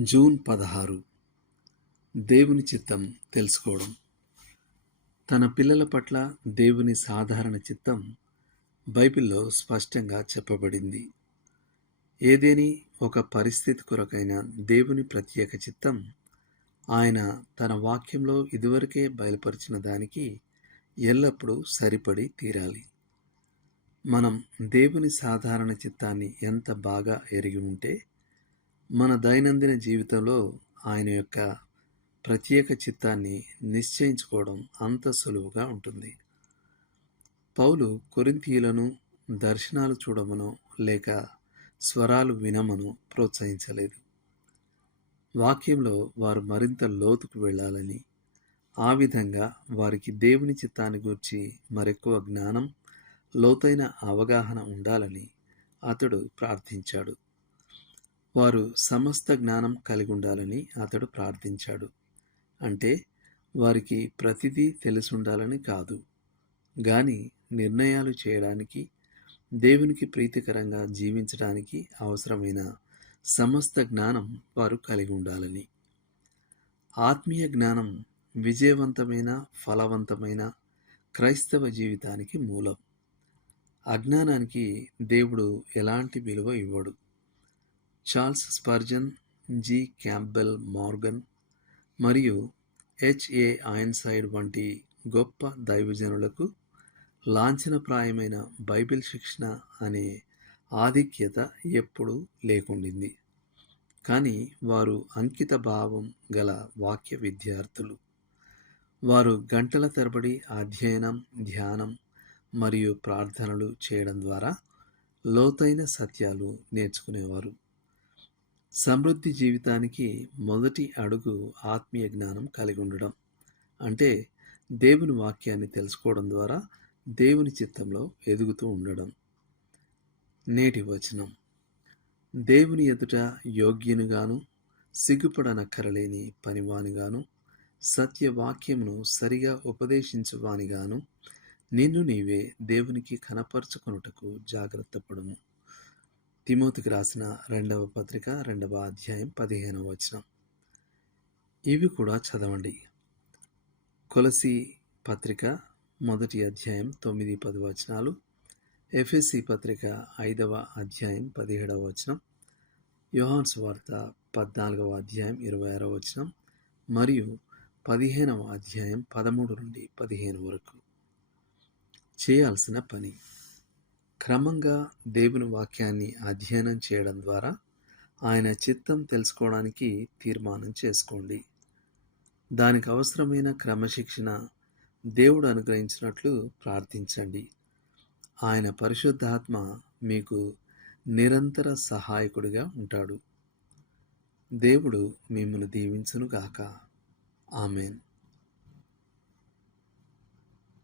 June పదహారు. దేవుని చిత్తం తెలుసుకోవడం. తన పిల్లల పట్ల దేవుని సాధారణ చిత్తం బైబిల్లో స్పష్టంగా చెప్పబడింది. ఏదేని ఒక పరిస్థితి కొరకైన దేవుని ప్రత్యేక చిత్తం ఆయన తన వాక్యంలో ఇదివరకే బయలుపరిచిన దానికి ఎల్లప్పుడూ సరిపడి తీరాలి. మనం దేవుని సాధారణ చిత్తాన్ని ఎంత బాగా ఎరిగి ఉంటే మన దైనందిన జీవితంలో ఆయన యొక్క ప్రత్యేక చిత్తాన్ని నిశ్చయించుకోవడం అంత సులువుగా ఉంటుంది. పౌలు కొరింతీయులను దర్శనాలు చూడమనో లేక స్వరాలు వినమను ప్రోత్సహించలేదు. వాక్యంలో వారు మరింత లోతుకు వెళ్ళాలని ఆ విధంగా వారికి దేవుని చిత్తాన్ని గూర్చి మరెక్కువ జ్ఞానం లోతైన అవగాహన ఉండాలని అతడు ప్రార్థించాడు. వారు సమస్త జ్ఞానం కలిగి ఉండాలని అతడు ప్రార్థించాడు. అంటే వారికి ప్రతిదీ తెలిసుండాలని కాదు. గాని నిర్ణయాలు చేయడానికి దేవునికి ప్రీతికరంగా జీవించడానికి అవసరమైన సమస్త జ్ఞానం వారు కలిగి ఉండాలని ఆత్మీయ జ్ఞానం విజయవంతమైన ఫలవంతమైన క్రైస్తవ జీవితానికి మూలం. అజ్ఞానానికి దేవుడు ఎలాంటి విలువ ఇవ్వడు. Charles Spurgeon G. Campbell Morgan మరియు హెచ్ఏ ఐన్సైడ్ వంటి గొప్ప దైవజనులకు లాంఛనప్రాయమైన బైబిల్ శిక్షణ అనే ఆధిక్యత ఎప్పుడూ లేకుండింది. కానీ వారు అంకిత భావం గల వాక్య విద్యార్థులు. వారు గంటల తరబడి అధ్యయనం ధ్యానం మరియు ప్రార్థనలు చేయడం ద్వారా లోతైన సత్యాలు నేర్చుకునేవారు. సమృద్ధి జీవితానికి మొదటి అడుగు ఆత్మీయ జ్ఞానం కలిగి ఉండడం. అంటే దేవుని వాక్యాన్ని తెలుసుకోవడం ద్వారా దేవుని చిత్తంలో ఎదుగుతూ ఉండడం. నేటి వచనం. దేవుని ఎదుట యోగ్యునిగాను సిగ్గుపడనక్కరలేని పనివానిగాను సత్యవాక్యమును సరిగా ఉపదేశించువానిగాను నిన్ను నీవే దేవునికి కనపరుచుకొనుటకు జాగ్రత్త పడము తిమోతికి రాసిన రెండవ పత్రిక రెండవ అధ్యాయం పదిహేనవ వచనం. ఇవి కూడా చదవండి. కొలసి పత్రిక మొదటి అధ్యాయం తొమ్మిది పది వచనాలు. ఎఫ్ఎస్సి పత్రిక ఐదవ అధ్యాయం పదిహేడవ వచనం. యోహాన్స్ వార్త పద్నాలుగవ అధ్యాయం ఇరవై ఆరవ వచనం. మరియు పదిహేనవ అధ్యాయం పదమూడు నుండి పదిహేను వరకు. చేయాల్సిన పని. క్రమంగా దేవుని వాక్యాన్ని అధ్యయనం చేయడం ద్వారా ఆయన చిత్తం తెలుసుకోవడానికి తీర్మానం చేసుకోండి. దానికి అవసరమైన క్రమశిక్షణ దేవుడు అనుగ్రహించినట్లు ప్రార్థించండి. ఆయన పరిశుద్ధాత్మ మీకు నిరంతర సహాయకుడిగా ఉంటాడు. దేవుడు మిమ్మల్ని దీవించునుగాక. ఆమెన్.